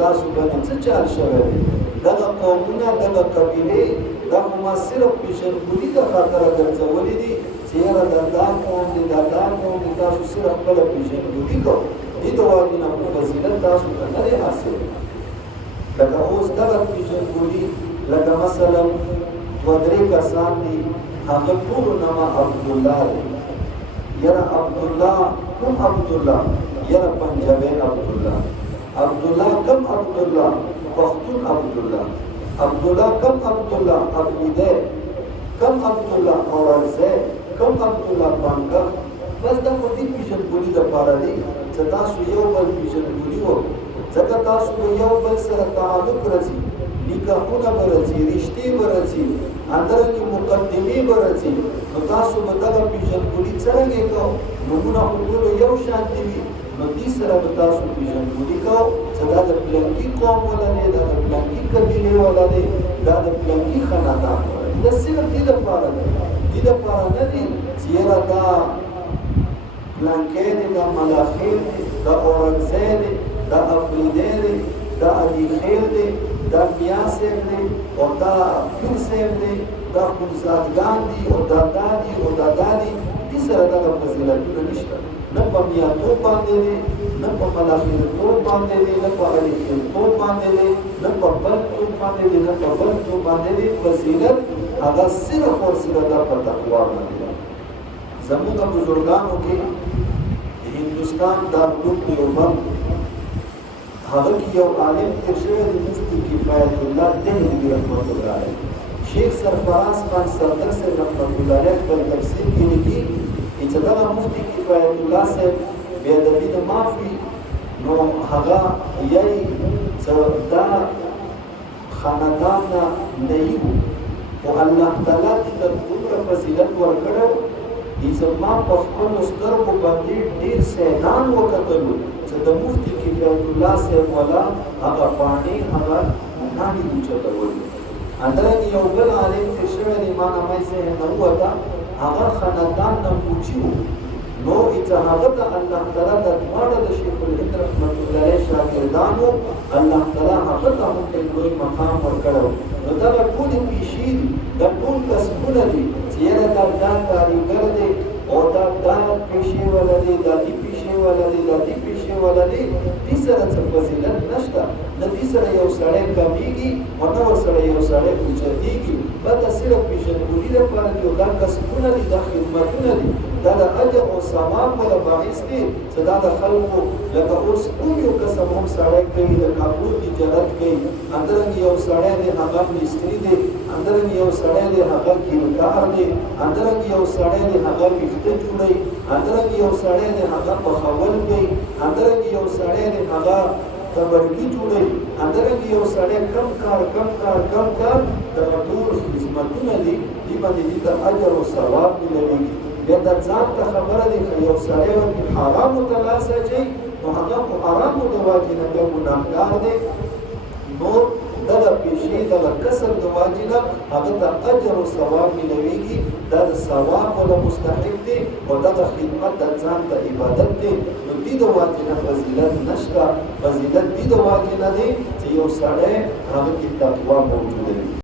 تاسو باندې څه چل شوی دی دغه قومونه دغه قبیلې دا خو ما صرف پیژندګلوي د خاطره ګرځولي دي چې یاره دا قوم دی دا قوم دی تاسو صرف خپله پیژندګلوي کوو دې د وجې نه فضیلت تاسو ته نه دی حاصل لکه اوس دغه پیژندګلوي لکه مثلا دوه درې کسان دي هغه ټولو نامه عبدالله دی یاره عبدالله کوم عبدالله یاره پنجابی عبدالله عبدالله کم عبدالله پختون عبدالله عبدالله کم عبدالله افریده کم عبدالله اورزه کم عبدالله پانکر بس دا خو دې پیژندګلوي دپاره دی چې تاسو یو بل پیژندګلوي وکړو ځکه تاسو به یو بل سره تعلق راځي نکاحونه به راځي رشتې به راځي همدارنګې مقدمې به راځي نو تاسو به دغه پیژندګلوي څرنګه کوو نومونه خو ټولو یو شانتې وي نو دې سره به تاسو پیژندګلوي کوو چې دا د پلانکي قوم والا دی دا د پلانکي قبیلې والا دی دا د پلانکي خاندان والا دی دا صرف دې دپاره دی دې دپاره نه دی چې یاره دا پلانکی دی دا ملاخیل دی دا اورنګزی دی دا افریدی دی دا علیخیل دی دا میا صاحب دی او دا پیر صاحب دی دا خونزادګان دي او دا دي او دا دي دې سره دغه فضیلتونه نشته نه په میاتوب باندې دی نه په ملاخیلتوب باندې دی نه په علیخیلتوب باندې دی نه په بلتوب باندې دی نه په بلتوب باندې دی فضیلت هغه صرف او صرف دا په تقوا باندې دی زموږ بزرګانو کې هندوستان دارالعلوم دیوبند هغه کې یو عالم تیر شوی دی مفتي کفایت الله دهلوي رحمت الله علیه شیخ سرفراز خان صدر صاحب رحمت الله علیه په تفسیر کې لیکي چې دغه مفتي کفایت الله صاحب بې ادبي د معاف وي نو هغه یایي چې دا خاندان نه یو خو الله تعالی دې ته دومره فضیلت ورکړی زما په خپلو سترګو باندې ډېر سیدان وکتلو چې د مفتي کفایت الله صاحب والا هغه پاڼې هغه نانې اوچتولې همدارنګه یو بل عالم تېر شوی دی ما نامه یې ذهن نه ووته هغه خاندان نه موچي و نو چې هغه ته الله تعالی د دواړه د شیخ الهند رحمت الله علیه شاګردانو الله تعالی هغه ته هم لوی مقام ورکړی نو دغه ټولې پیشې دي دا ټول کسبونه دي چې یاره دا کاریګر دی او دا پیشې والا دی دا دې پیشې والا دی دا دې پیشې والا دی دې سره څه فضیلت نشته نه دې سره یو سړی کمیږي او نه ورسره یو سړی اوچتېږي دا صرف پیژندګلوي لپاره دي او دا کسبونه دي دا خدمتونه دي دا د اجر او ثواب والا باعث دي چې دا د خلکو لکه اوس کوم یو کسب هم سړی کوي د کاپور تجارت کوي همدارنګه یو سړی دی هغه مستري دی همدارنګه یو سړی دی هغه ګیلګار دی همدارنګه یو سړی دی هغه ویښته جوړوي همدارنګه یو سړی دی هغه پخول کوي همدارنګه یو سړی دی هغه تبرګي جوړوي همدارنګه یو سړی کم کار دغه ټول خدمتونه دي دې باندې دې ته اجر او ثواب ملوي بیا د ځان ته خبره دی که یو سړی ورته حرامو ته لاس اچوي نو هغه په حرامو د واجې نه بیا ګناهګار دی نور دغه پیشې دغه کسب د واجې نه هغه ته اجر او ثواب ملويږي دا د ثواب ولا مستحق دی او دغه خدمت د ځان ته عبادت دی نو دې د واجې نه فضیلت نشته فضیلت دې د واجې نه دی چې یو سړی هغه کې تقوا موجوده وي